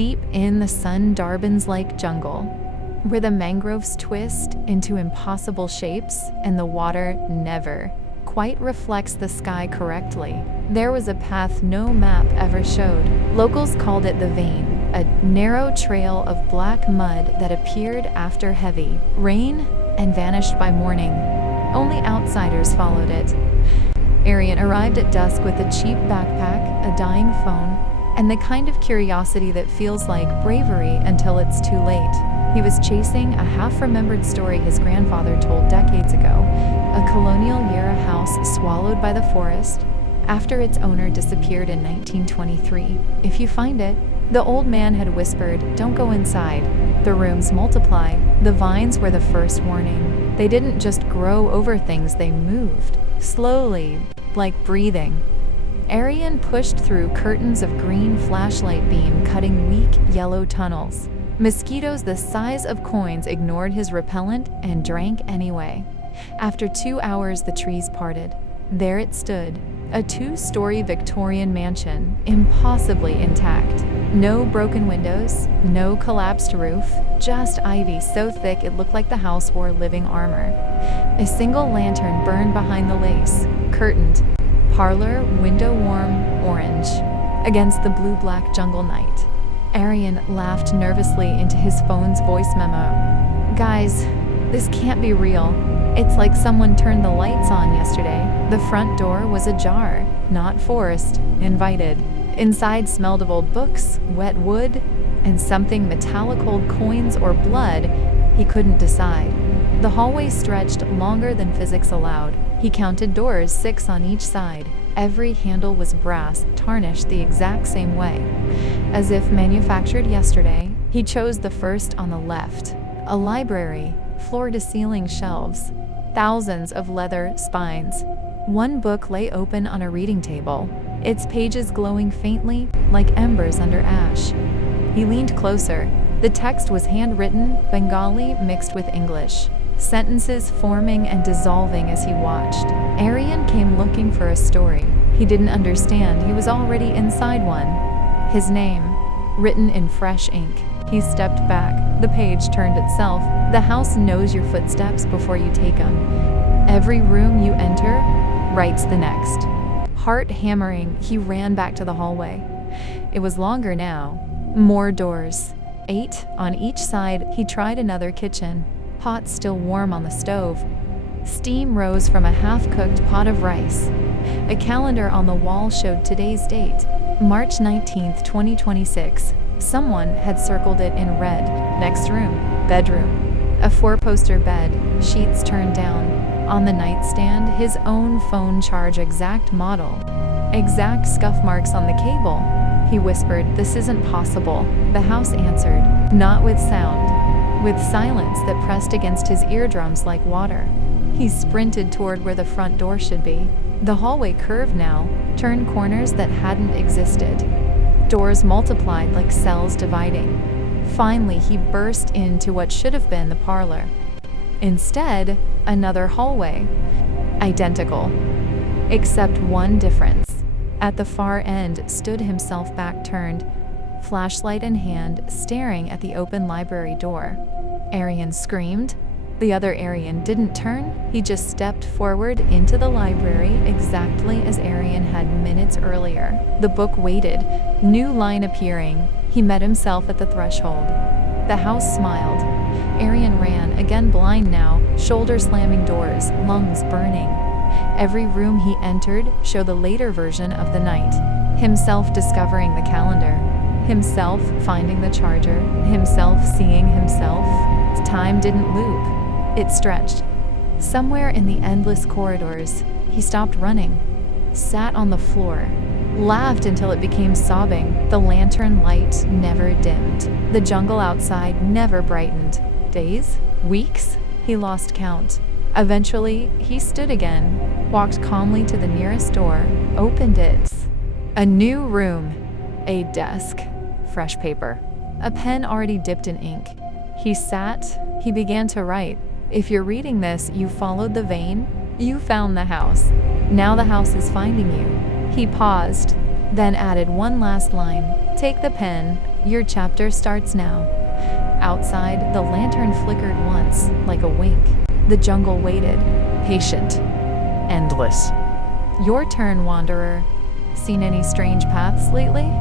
deep in the Sundarbans-like jungle, where the mangroves twist into impossible shapes and the water never quite reflects the sky correctly, there was a path no map ever showed. Locals called it the Vein, a narrow trail of black mud that appeared after heavy rain and vanished by morning. Only outsiders followed it. Arian arrived at dusk with a cheap backpack, a dying phone, and the kind of curiosity that feels like bravery until it's too late. He was chasing a half-remembered story his grandfather told decades ago, a colonial era house swallowed by the forest after its owner disappeared in 1923. If you find it, the old man had whispered, don't go inside. The rooms multiply. The vines were the first warning. They didn't just grow over things, they moved, slowly, like breathing. Arian pushed through curtains of green flashlight beam cutting weak yellow tunnels. Mosquitoes the size of coins ignored his repellent and drank anyway. After 2 hours, the trees parted. There it stood, a 2-story Victorian mansion, impossibly intact. No broken windows, no collapsed roof, just ivy so thick it looked like the house wore living armor. A single lantern burned behind the lace, curtained, parlor window warm orange, against the blue-black jungle night. Arian laughed nervously into his phone's voice memo. Guys, this can't be real. It's like someone turned the lights on yesterday. The front door was ajar, not forced, invited. Inside smelled of old books, wet wood, and something metallic, old coins or blood. He couldn't decide. The hallway stretched longer than physics allowed. He counted doors, 6 on each side. Every handle was brass, tarnished the exact same way. As if manufactured yesterday, he chose the first on the left. A library, floor-to-ceiling shelves, thousands of leather spines. One book lay open on a reading table, its pages glowing faintly like embers under ash. He leaned closer. The text was handwritten, Bengali mixed with English, sentences forming and dissolving as he watched. Arian came looking for a story. He didn't understand. He was already inside one. His name, written in fresh ink. He stepped back. The page turned itself. The house knows your footsteps before you take them. Every room you enter writes the next. Heart hammering, he ran back to the hallway. It was longer now. More doors. 8 on each side. He tried another kitchen. Pot still warm on the stove. Steam rose from a half-cooked pot of rice. A calendar on the wall showed today's date, March 19th, 2026. Someone had circled it in red. Next room, bedroom. A 4-poster bed, sheets turned down. On the nightstand, his own phone charge, exact model. Exact scuff marks on the cable. He whispered, "This isn't possible." The house answered, not with sound, with silence that pressed against his eardrums like water. He sprinted toward where the front door should be. The hallway curved now, turned corners that hadn't existed. Doors multiplied like cells dividing. Finally, he burst into what should have been the parlor. Instead, another hallway. Identical. Except one difference. At the far end stood himself back-turned, flashlight in hand, staring at the open library door. Arian screamed. The other Arian didn't turn. He just stepped forward into the library exactly as Arian had minutes earlier. The book waited, new line appearing. He met himself at the threshold. The house smiled. Arian ran, again blind now, shoulder slamming doors, lungs burning. Every room he entered showed the later version of the night. Himself discovering the calendar. Himself finding the charger. Himself seeing himself. Time didn't loop. It stretched. Somewhere in the endless corridors, he stopped running, sat on the floor, laughed until it became sobbing. The lantern light never dimmed. The jungle outside never brightened. Days? Weeks? He lost count. Eventually, he stood again, walked calmly to the nearest door, opened it. A new room. A desk. Fresh paper. A pen already dipped in ink. He sat. He began to write. If you're reading this, you followed the vein. You found the house. Now the house is finding you. He paused, then added one last line. Take the pen, Your chapter starts now. Outside, the lantern flickered once, like a wink. The jungle waited, patient. Endless. Your turn, wanderer. Seen any strange paths lately?